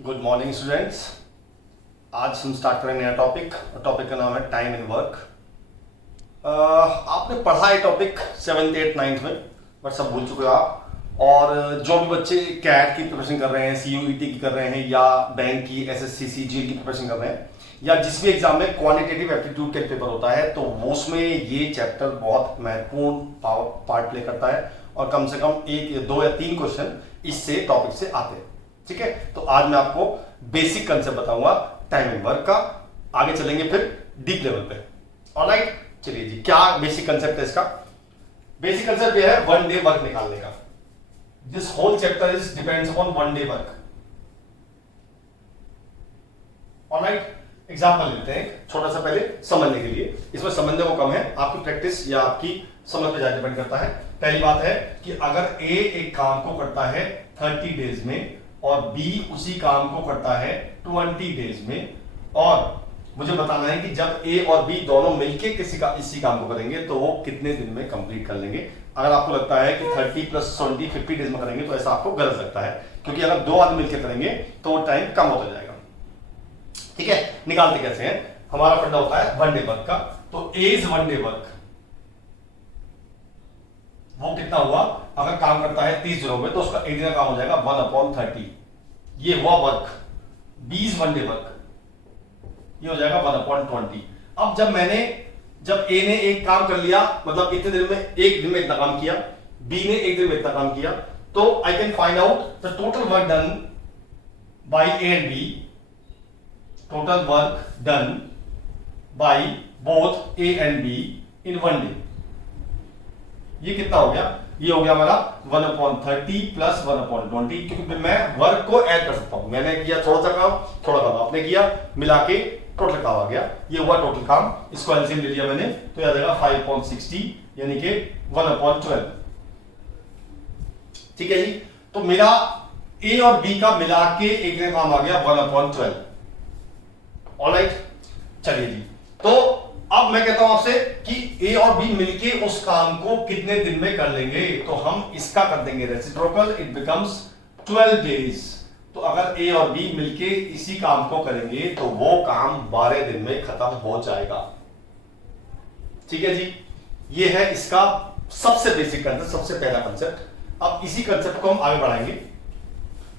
Good morning students. आज हम start करेंगे नया टॉपिक। टॉपिक का नाम है टाइम इन वर्क। आपने पढ़ा है टॉपिक 7th 8th 9th में, बट सब भूल चुके हो आप। और जो भी बच्चे कैट की प्रिपरेशन कर रहे हैं, सीयूईटी की कर रहे हैं, या बैंक की, एसएससी सीजीएल की प्रिपरेशन कर रहे हैं, या जिस भी एग्जाम में क्वांटिटेटिव एप्टीट्यूड का पेपर होता है, तो वो उसमें ये चैप्टर बहुत महत्वपूर्ण पार्ट प्ले करता है। और कम से कम 1 या 2 या 3 क्वेश्चन इससे टॉपिक से आते हैं। ठीक है, तो आज मैं आपको बेसिक कंसेप्ट बताऊंगा टाइम इन वर्क का। आगे चलेंगे फिर डीप लेवल पे। ऑलराइट, चलिए जी, क्या बेसिक कंसेप्ट है इसका? बेसिक कंसेप्ट ये है वन डे वर्क निकालने का। This whole chapter is depends upon one day work. Alright, example लेते हैं छोटा सा पहले समझने के लिए। इसमें समझने को कम है, आपकी प्रैक्टिस या आपकी समझ पे ज्यादा डिपेंड करता है। पहली बात है कि अगर ए एक काम को करता है 30 डेज में और बी उसी काम को करता है 20 डेज में, और मुझे बताना है कि जब ए और बी दोनों मिलके इसी काम को करेंगे तो वो कितने दिन में कंप्लीट कर लेंगे। अगर आपको लगता है कि 30 + 20 50 डेज में करेंगे तो ऐसा आपको गलत लगता है, क्योंकि अगर 2 आदमी मिलकर करेंगे तो वो टाइम कम होता जाएगा। ठीक है, निकालते कैसे हैं? हमारा फंडा होता है वन डे वर्क का। तो ए इज वन डे वर्क, वो कितना हुआ? अगर काम करता है 30 दिनों में तो उसका एक दिन का काम हो जाएगा 1/30। ये हुआ वर्क। 20 वन डे वर्क, ये हो जाएगा 1/20। अब जब ए ने एक काम कर लिया, मतलब इतने दिन में, एक दिन में इतना काम किया, बी ने एक दिन में इतना काम किया, तो I can find out the total work done by A and B. Total work done by both A and B in one day. ये कितना हो गया? ये हो गया हमारा 1/30 + 1/20, क्योंकि मैं वर्क को ऐड कर सकता हूं। मैंने किया थोड़ा सा काम, थोड़ा काम आपने किया, मिला के टोटल काम आ गया। ये हुआ टोटल काम। इसको एलसीएम ले लिया मैंने, तो याद आएगा 5/60, यानी कि 1/12। ठीक है जी, तो मेरा ए और बी का मिला के एक दिन काम आ गया 1/12। ऑलराइट, चलिए जी, तो अब मैं कहता हूं आपसे कि ए और बी मिलके उस काम को कितने दिन में कर लेंगे, तो हम इसका कर देंगे रेसिप्रोकल। It becomes 12 days. तो अगर ए और बी मिलके इसी काम को करेंगे तो वो काम 12 दिन में खत्म हो जाएगा। ठीक है जी, ये है इसका सबसे बेसिक कंसेप्ट, सबसे पहला कंसेप्ट। अब इसी कंसेप्ट को हम आगे बढ़ाएंगे।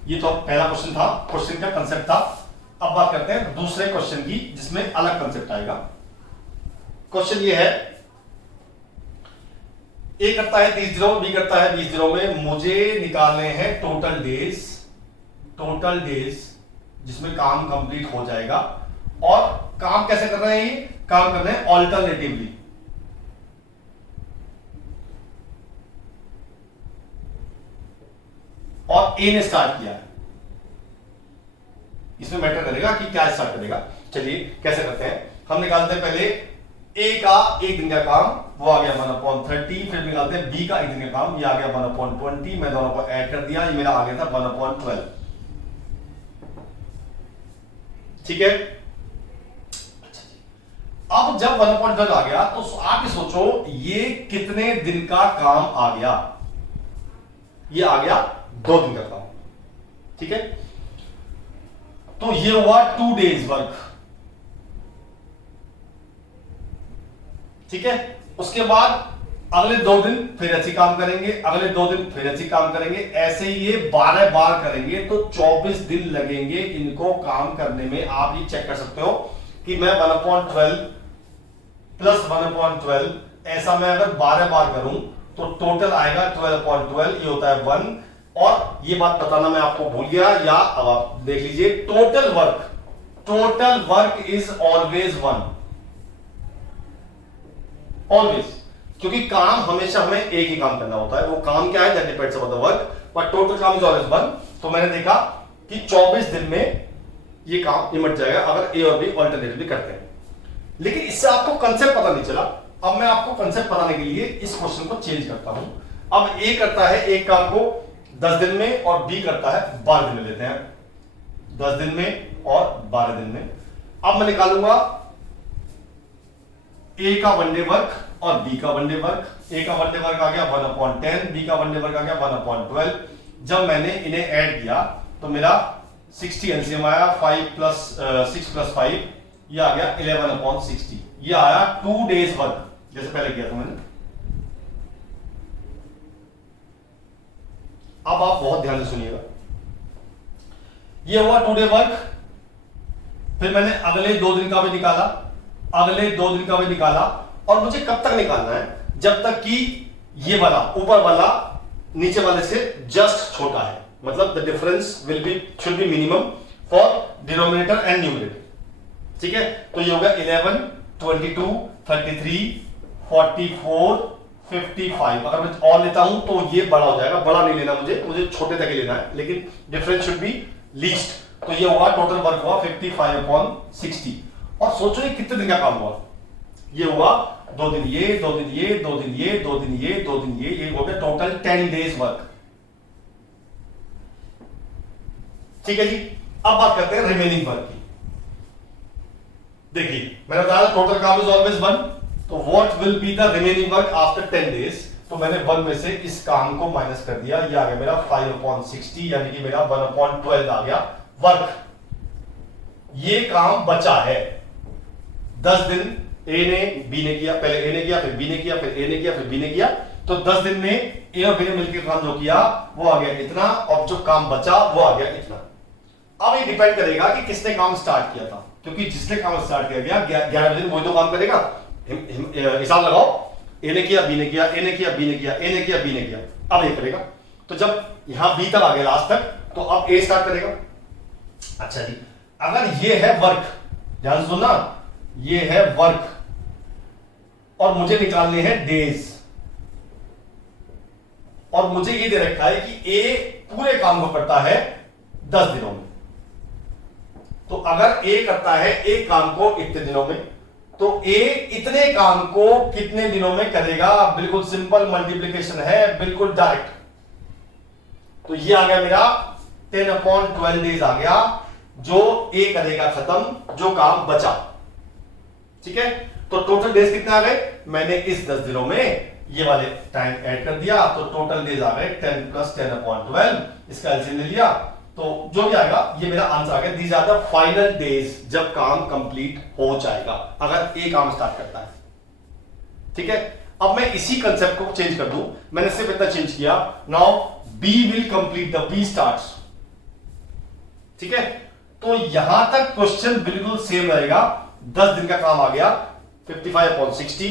ये तो पहला क्वेश्चन था, क्वेश्चन का कंसेप्ट था। अब बात करते हैं दूसरे क्वेश्चन की, जिसमें अलग कंसेप्ट आएगा। क्वेश्चन ये है, ए करता है 30 दिनों, बी करता है 20 दिनों में। मुझे निकालने हैं टोटल डेज जिसमें काम कंप्लीट हो जाएगा। और काम कैसे कर रहे हैं? ये काम कर रहे हैं ऑल्टरनेटिवली। और ए ने स्टार्ट किया है, इसमें मैटर करेगा कि क्या स्टार्ट करेगा। चलिए कैसे करते हैं, हम निकालते हैं पहले ए का एक दिन का काम, वो आ गया 1/30। फिर निकालते हैं बी का एक दिन का काम, ये आ गया 1/20। मैं दोनों को ऐड कर दिया, ये मेरा आ गया था 1/12। ठीक है, अब जब 1/12 आ गया तो आप ही सोचो ये कितने दिन का काम आ गया? ये आ गया 2 दिन का काम। ठीक है, तो ये हुआ 2 डेज वर्क। ठीक है, उसके बाद अगले 2 दिन फिर ऐसे काम करेंगे, अगले 2 दिन फिर ऐसे काम करेंगे। ऐसे ही ये 12 बार करेंगे तो 24 दिन लगेंगे इनको काम करने में। आप ये चेक कर सकते हो कि मैं 1/12 + 1/12, ऐसा मैं अगर 12 बार करूं तो टोटल आएगा 12/12। ये होता है 1। और ये बात बताना मैं आपको भूल गया, या अब आप देख लीजिए, total work is always 1। Always, क्योंकि काम हमेशा हमें एक ही काम करना होता है। वो काम क्या है, that depends upon the work, but total काम इज ऑलवेज 1। तो मैंने देखा कि 24 दिन में ये काम निपट जाएगा अगर ए और बी ऑल्टरनेटिवली करते हैं। लेकिन इससे आपको कंसेप्ट पता नहीं चला। अब मैं आपको कंसेप्ट बताने के लिए इस क्वेश्चन को चेंज करता हूं। अब ए करता है एक काम को 10 दिन में और बी करता है 12 दिन में। लेते हैं 10 दिन में और 12 दिन में। अब मैं निकालूंगा ए का वन डे वर्क और बी का वन डे वर्क। ए का वन डे वर्क आ गया 1/10, बी का वन डे वर्क आ गया 1/12। जब मैंने इन्हें ऐड किया तो मेरा 60 एलसीएम आया, 5 प्लस 6 प्लस 5, ये आ गया 11/60। ये आया 2 डेज वर्क, जैसे पहले किया था मैंने। अब आप बहुत ध्यान से सुनिएगा, ये हुआ 2 डे वर्क। फिर मैंने अगले 2 दिन का भी निकाला, अगले 2 दिन का भी निकाला, और मुझे कब तक निकालना है? जब तक कि ये वाला ऊपर वाला नीचे वाले से जस्ट छोटा है, मतलब the difference will be should be minimum for denominator and numerator. ठीक है, तो ये हो गया 11, 22, 33, 44, 55। अगर मैं और लेता हूं तो ये बड़ा हो जाएगा, बड़ा नहीं लेना मुझे छोटे तक ही लेना है, लेकिन डिफरेंस शुड बी लीस्ट। तो ये हुआ टोटल वर्क हुआ 55/60। और सोचो ये कितने दिन का काम हुआ? ये हुआ 2 दिन ये, 2 दिन ये, 2 दिन ये, 2 दिन ये, 2 दिन ये हो गया टोटल 10 डेज वर्क। ठीक है जी, अब बात करते हैं रिमेनिंग वर्क की। देखिए मैंने बताया टोटल काम इज ऑलवेज 1, तो what will be the remaining work after 10 days? तो मैंने 1 में से इस काम को माइनस कर दिया, ये आ गया मेरा 5/60, यानी कि मेरा 1/12 आ गया वर्क। ये काम बचा है 10 दिन, ए ने बी ने किया, पहले ए ने किया, फिर बी ने किया, फिर ए ने किया, फिर बी ने किया। तो 10 दिन में ए और बी ने मिलकर काम जो किया वो आ गया इतना, और जो काम बचा वो आ गया इतना। अब ये डिपेंड करेगा कि किसने काम स्टार्ट किया था, क्योंकि जिसने काम स्टार्ट किया गया 11 दिन वही तो काम करेगा। हिसाब लगाओ, ए ने किया, बी ने किया, ए ने किया, बी ने किया, ए ने किया, बी ने किया, अब ये करेगा। तो जब यहां बी तक आ गया लास्ट तक, तो अब ए स्टार्ट करेगा। अच्छा जी, अगर ये है वर्क, ध्यान सुनना, ये है वर्क और मुझे निकालने हैं डेज, और मुझे ये दे रखा है कि ए पूरे काम को करता है 10 दिनों में। तो अगर ए करता है एक काम को इतने दिनों में, तो ए इतने काम को कितने दिनों में करेगा? बिल्कुल सिंपल मल्टीप्लिकेशन है, बिल्कुल डायरेक्ट। तो ये आ गया मेरा 10/12 डेज आ गया, जो ए करेगा खत्म, जो काम बचा। ठीक है, तो टोटल डेज कितने आ गए? मैंने इस 10 दिनों में ये वाले टाइम ऐड कर दिया, तो टोटल डेज आ गए 10 + 10/12। इसका एलसीएम ले लिया, तो जो भी आएगा ये मेरा आंसर आ गया। These are the final days, जब काम कंप्लीट हो जाएगा अगर ए काम स्टार्ट करता है। ठीक है, अब मैं इसी कंसेप्ट को चेंज कर दूं, मैंने सिर्फ इतना चेंज किया, now B will complete the B starts. ठीक है, तो यहां तक क्वेश्चन बिल्कुल सेम रहेगा। 10 दिन का काम आ गया 55/60।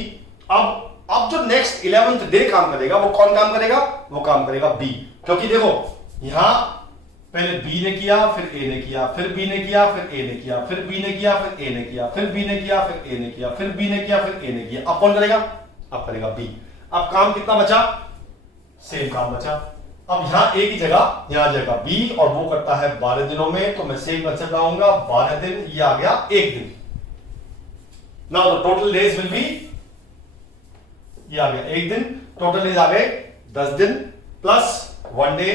अब जो नेक्स्ट 11th डे काम करेगा वो कौन काम करेगा? वो काम करेगा बी, क्योंकि देखो यहां पहले बी ने किया, फिर ए ने किया, फिर बी ने किया, फिर ए ने किया, फिर बी ने किया, फिर ए ने किया, फिर बी ने किया, फिर ए ने किया, फिर बी ने किया, फिर ए ने किया। अब कौन करेगा? अब करेगा बी। अब काम कितना बचा? सेम काम बचा। अब यहां ए की जगह यहां जाएगा बी, और वो करता है 12 दिनों में, तो मैं सेम कंसेप्ट लाऊंगा, 12 दिन, ये आ गया 1 दिन। Now the total days will be, ये आ गया 1 दिन, टोटल डेज आ गए 10 दिन प्लस 1 डे,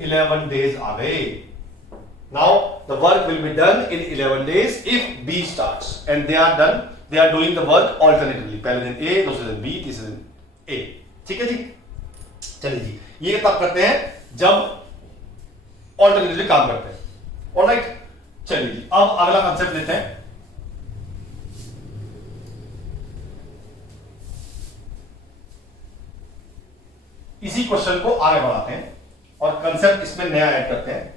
11 डेज आ गए। Now the work will be done in 11 days if B starts, and they are doing the work alternatively, पहले दिन ए, दूसरे दिन बी, तीसरे दिन ए। ठीक है जी, चलिए जी, ये तब करते हैं जब ऑल्टरनेटिवली काम करते हैं। ऑलराइट, चलिए जी, अब अगला कंसेप्ट लेते हैं। इसी क्वेश्चन को आगे बढ़ाते हैं और कंसेप्ट इसमें नया ऐड करते हैं।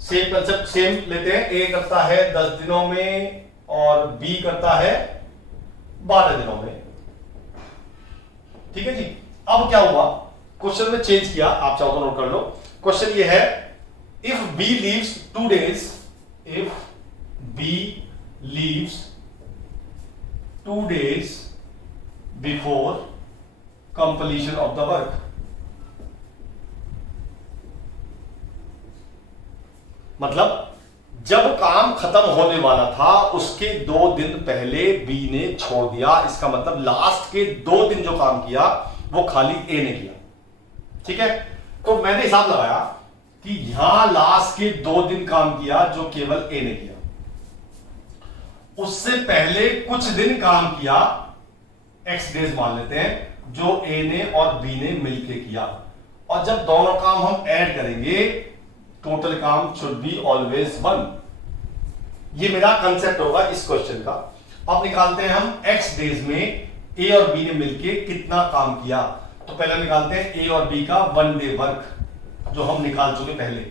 सेम कंसेप्ट सेम लेते हैं, ए करता है 10 दिनों में और बी करता है 12 दिनों में। ठीक है जी, अब क्या हुआ, क्वेश्चन में चेंज किया, आप चाहो तो नोट कर लो। क्वेश्चन ये है, if B leaves 2 days, if B leaves 2 days before completion of the work. मतलब जब काम खत्म होने वाला था उसके 2 दिन पहले बी ने छोड़ दिया, इसका मतलब लास्ट के 2 दिन जो काम किया वो खाली ए ने किया। ठीक है, तो मैंने हिसाब लगाया कि यहां लास्ट के 2 दिन काम किया जो केवल ए ने किया, उससे पहले कुछ दिन काम किया, एक्स डेज मान लेते हैं, जो ए ने और बी ने मिलकर किया। और जब दोनों काम हम ऐड करेंगे टोटल काम शुड बी ऑलवेज 1। ये मेरा कंसेप्ट होगा इस क्वेश्चन का। अब निकालते हैं हम x डेज में a और b ने मिलके कितना काम किया। तो पहले निकालते हैं a और b का वन डे वर्क, जो हम निकाल चुके पहले।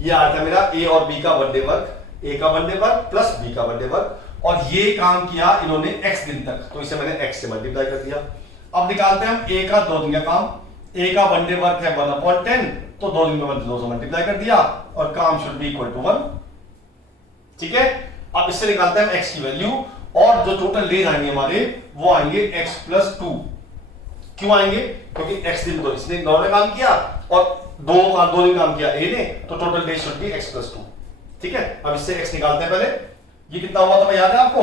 ये आया था मेरा a और b का वन डे वर्क, a का one day work plus b का वन डे वर्क, और ये काम किया इन्होंने x दिन तक, तो इसे मैंने x से मल्टीप्लाई कर दिया। अब निकालते हैं हम a का 2 दिन का काम। a का वन डे वर्क है 1/10, तो 2 दिन में 2 से मल्टीप्लाई कर दिया और काम शुड बी इक्वल टू 1। ठीक है, अब इससे निकालते हैं हम x की वैल्यू, और जो टोटल डेज आएंगे हमारे वो आएंगे x+2। क्यों आएंगे? क्योंकि x दिन तो इसने नॉर्मल काम किया और 2 दिन काम किया a ने, तो total days should be x+2। ठीक है, अब इससे x निकालते हैं पहले। ये कितना हुआ था याद है आपको?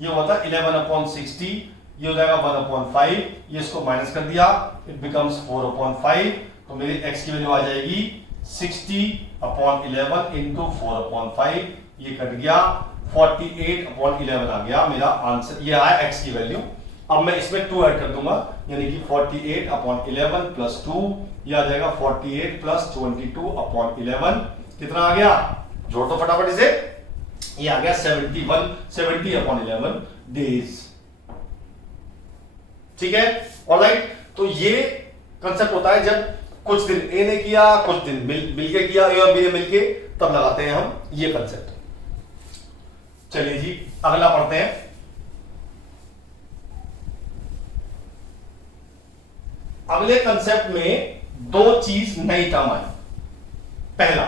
ये हुआ था 11/60, ये हो जाएगा 1/5, ये इसको माइनस कर दिया, इट बिकम्स 4/5। तो मेरी x की वैल्यू आ जाएगी 60/11 इंटू 4/5, ये कट गया, 48/11 आ गया मेरा आंसर। ये आया x की वैल्यू। अब मैं इसमें 2 ऐड कर दूंगा, यानी कि 48/11 प्लस 2, ये आ जाएगा 48 प्लस 22/11। कितना आ गया? जोड़ तो फटाफट इसे। ये आ गया 70/11 डेज। ठीक है, ऑलराइट। तो ये कंसेप्ट होता है जब कुछ दिन ए ने किया, कुछ दिन मिलके किया, ए और बी ने मिलके, तब लगाते हैं हम ये कंसेप्ट। चलिए जी, अगला पढ़ते हैं। अगले कंसेप्ट में 2 चीज नई टर्म आई। पहला,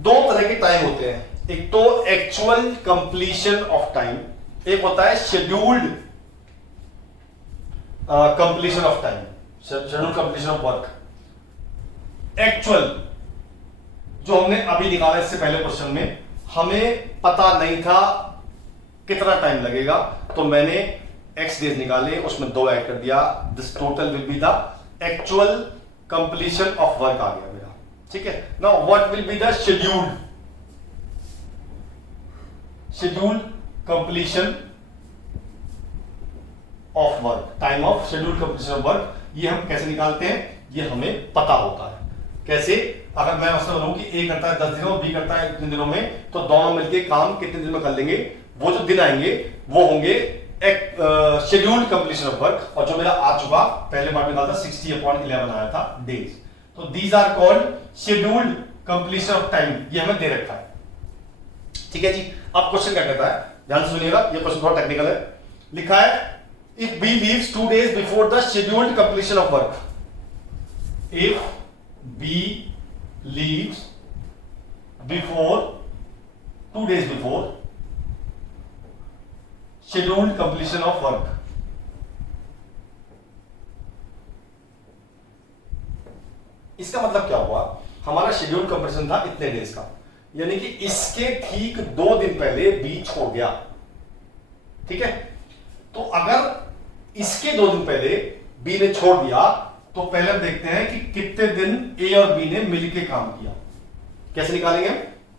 2 तरह के टाइम होते हैं, एक तो एक्चुअल कंप्लीशन ऑफ टाइम, एक होता है scheduled completion of time, scheduled completion of work. Actual जो हमने अभी निकाला इससे पहले क्वेश्चन में, हमें पता नहीं था कितना टाइम लगेगा, तो मैंने x डेज निकाले, उसमें 2 ऐड कर दिया, this total will be the actual completion of work आ गया मेरा। ठीक है, now what will be the scheduled completion of work, time of scheduled completion of work. ये हम कैसे निकालते हैं? ये हमें पता होता है। कैसे? अगर मैं उसमें बोलूं कि ए करता है 10 दिनों, बी करता है इतने दिनों में, तो दोनों मिलके काम कितने दिन में कर लेंगे? वो जो दिन आएंगे वो होंगे एक शेड्यूल्ड कंप्लीशन ऑफ वर्क। और जो मेरा आ चुका पहले बार में था 60/11 आया था डेज, तो these are called scheduled completion of time. ये हमें दे रखा है। ठीक है जी, अब क्वेश्चन क्या कहता है, ध्यान से सुनिएगा, ये क्वेश्चन थोड़ा टेक्निकल है। लिखा है if B leaves 2 days before the scheduled completion of work, if B leaves before 2 days before scheduled completion of work, इसका मतलब क्या हुआ? हमारा शेड्यूल्ड कंप्लीशन था इतने डेज का, यानी कि इसके ठीक 2 दिन पहले बी छोड़ गया। ठीक है, तो अगर इसके 2 दिन पहले बी ने छोड़ दिया, तो पहले हम देखते हैं कि कितने दिन ए और बी ने मिलकर काम किया। कैसे निकालेंगे हम?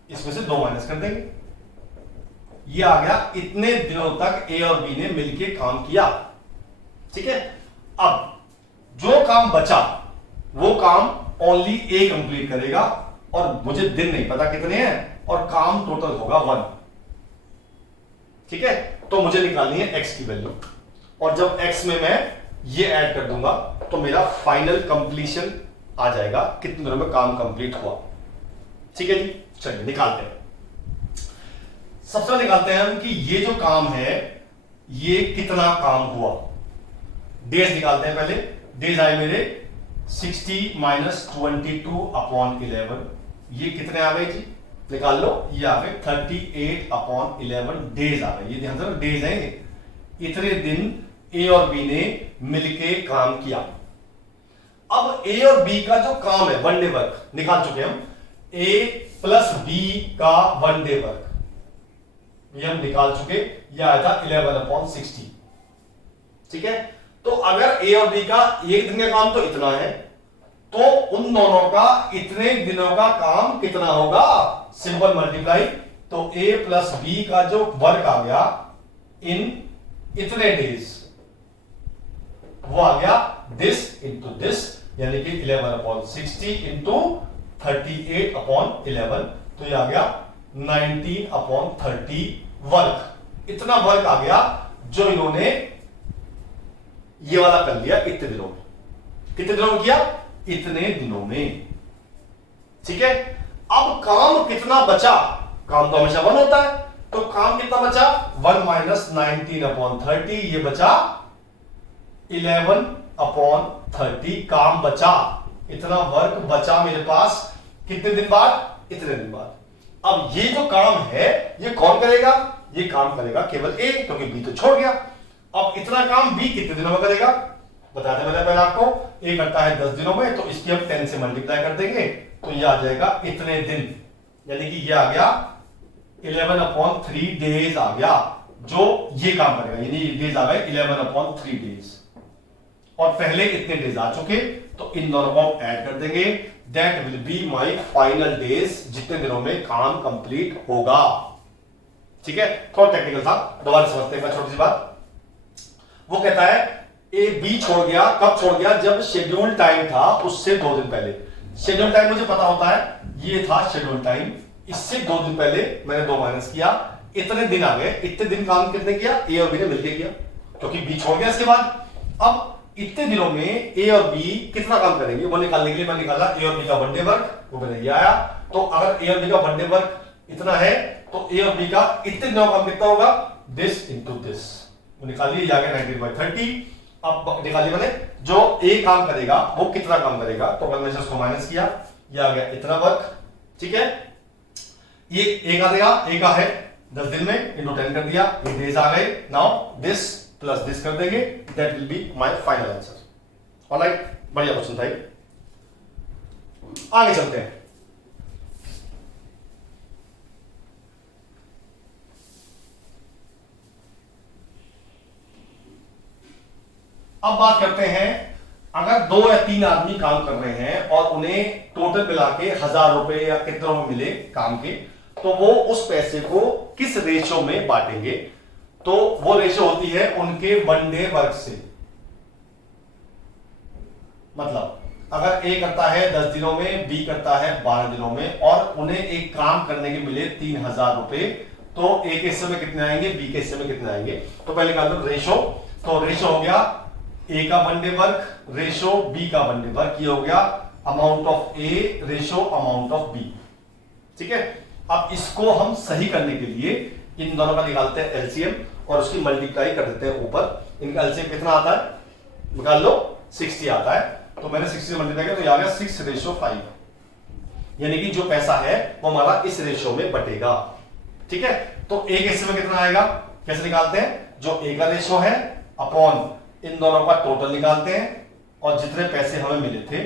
इसमें से 2 माइनस कर देंगे, ये आ गया इतने दिनों तक ए और बी ने मिलकर काम किया। ठीक है, अब जो काम बचा वो काम ओनली ए कंप्लीट करेगा, और मुझे दिन नहीं पता कितने हैं, और काम टोटल होगा 1। ठीक है, तो मुझे निकालनी है x की वैल्यू, और जब x में मैं ये ऐड कर दूंगा तो मेरा फाइनल कंप्लीशन आ जाएगा, कितने दिनों में काम कंप्लीट हुआ। ठीक है जी, चलिए निकालते हैं। सबसे पहले निकालते हैं हम कि ये जो काम है ये कितना काम हुआ। डेज निकालते हैं पहले। डेज आए मेरे 60 - 22/11, ये कितने आ गए जी? निकाल लो, ये आ गए 38/11 डेज आ गए। ये ध्यान से, डेज है, इतने दिन ए और बी ने मिलके काम किया। अब ए और बी का जो काम है वन डे वर्क निकाल चुके हम, ए प्लस बी का वन डे वर्क ये हम निकाल चुके, ये आया था 11/60। ठीक है, तो अगर ए और बी का एक दिन का काम तो इतना है, तो उन दोनों का इतने दिनों का काम कितना होगा? Simple multiply. तो ए प्लस बी का जो वर्क आ गया इन इतने डेज, वो आ गया दिस इंटू दिस, यानी कि 11/60 इंटू 38/11, तो ये आ गया 19/30 वर्क। इतना वर्क आ गया जो इन्होंने ये वाला कर लिया इतने दिनों में। कितने दिनों में किया? इतने दिनों में। ठीक है, अब काम कितना बचा? काम तो हमेशा 1 होता है, तो काम कितना बचा? 1 माइनस 19/30, ये बचा 11/30 काम बचा। इतना वर्क बचा मेरे पास कितने दिन बाद? इतने दिन बाद। अब ये जो काम है ये कौन करेगा? ये काम करेगा केवल ए, क्योंकि बी तो छोड़ गया। अब इतना काम बी कितने दिनों में करेगा? बताते मैंने पहले आपको, ए करता है 10 दिनों में, तो इसकी हम 10 से मल्टीप्लाई कर देंगे, तो ये आ जाएगा इतने दिन, यानी कि ये आ गया 11/3 डेज आ गया जो ये काम करेगा, यानी डेज आ गए 11/3 डेज। और पहले इतने डेज आ चुके, तो इन दोनों को हम ऐड कर देंगे। That will be my final days, जितने दिनों में काम कंप्लीट होगा। ठीक है, थोड़ा टेक्निकल था, दोबारा समझते हैं। छोटी सी बात, वो कहता है ए बी छोड़ गया। कब छोड़ गया? जब शेड्यूल टाइम था उससे 2 दिन पहले। शेड्यूल टाइम मुझे पता होता है, ये था शेड्यूल टाइम, इससे 2 दिन पहले मैंने 2 माइनस किया, इतने दिन आ गए। इतने दिन काम कितने किया? ए और बी ने मिलकर किया, क्योंकि बी छोड़ गया इसके बाद। अब इतने दिनों में ए और बी कितना काम करेंगे वो निकालने के लिए मैं निकाला ए और बी का वन डे वर्क, वो मैंने ये आया। तो अगर ए और बी का वन डे वर्क इतना है, तो ए और बी का इतने दिनों का काम कितना होगा? दिस इंटू दिस, वो निकाल लिया, 19/30। अब निकालिए मैंने, जो ए काम करेगा वो कितना काम करेगा, तो मैंने उसको माइनस किया, ये आ गया इतना वर्क। ठीक है, ये ए का देगा, ए का है 10 दिन में, इंटू 10 कर दिया, ये डेज आ गए। नाउ दिस प्लस दिस कर देंगे, that will be my final answer. Alright, बढ़िया क्वेश्चन था ये। आगे चलते हैं। अब बात करते हैं, अगर 2 या 3 आदमी काम कर रहे हैं और उन्हें टोटल मिला के 1000 रुपए या कितनों में मिले काम के, तो वो उस पैसे को किस रेशो में बांटेंगे? तो वो रेशो होती है उनके वन डे वर्क से। मतलब अगर ए करता है 10 दिनों में, बी करता है 12 दिनों में, और उन्हें एक काम करने के मिले 3000 रुपए, तो ए के हिस्से में कितने आएंगे, बी के हिस्से में कितने आएंगे? तो पहले निकाल दो रेशो। तो रेशो हो गया ए का one day work ratio B का वन डे वर्क, ये हो गया amount of A ratio amount of B. ठीक है, अब इसको हम सही करने के लिए इन दोनों का निकालते हैं एलसीएम और उसकी मल्टीप्लाई कर देते हैं ऊपर। इनका एलसीएम कितना आता है निकाल लो, 60 आता है। तो मैंने 60 से मल्टीप्लाई किया, तो ये आ गया 6:5, यानी कि जो पैसा है वो हमारा इस रेशो में बटेगा। ठीक है, तो ए के हिस्से में कितना आएगा, कैसे निकालते हैं? जो ए का रेशो है अपॉन इन दोनों का टोटल निकालते हैं, और जितने पैसे हमें मिले थे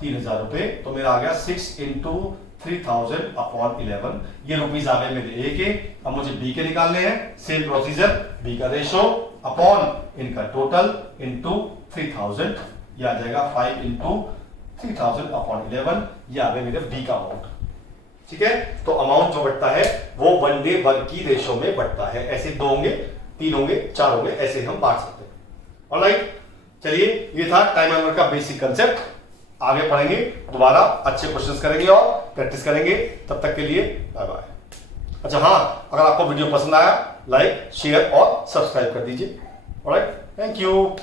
3000 रुपए, तो मेरा आ गया 6 इंटू 3000/11, ये रुपीज आ गए मेरे ए के। अब मुझे बी के निकालने हैं, सेम प्रोसीजर, बी का रेशो अपॉन इनका टोटल इंटू 3000, ये आ जाएगा 5 इंटू 3000/11, ये आ गए मेरे बी का अमाउंट। ठीक है, तो अमाउंट जो बढ़ता है वो वन डे वर्क की रेशो में बढ़ता है। ऐसे 2 होंगे, 3 होंगे, 4 होंगे, ऐसे हम बांट सकते हैं। ऑलराइट, चलिए ये था टाइम मैनेजमेंट का बेसिक कंसेप्ट। आगे पढ़ेंगे, दोबारा अच्छे क्वेश्चंस करेंगे और प्रैक्टिस करेंगे। तब तक के लिए बाय बाय। अच्छा हाँ, अगर आपको वीडियो पसंद आया लाइक शेयर और सब्सक्राइब कर दीजिए। Alright, thank you.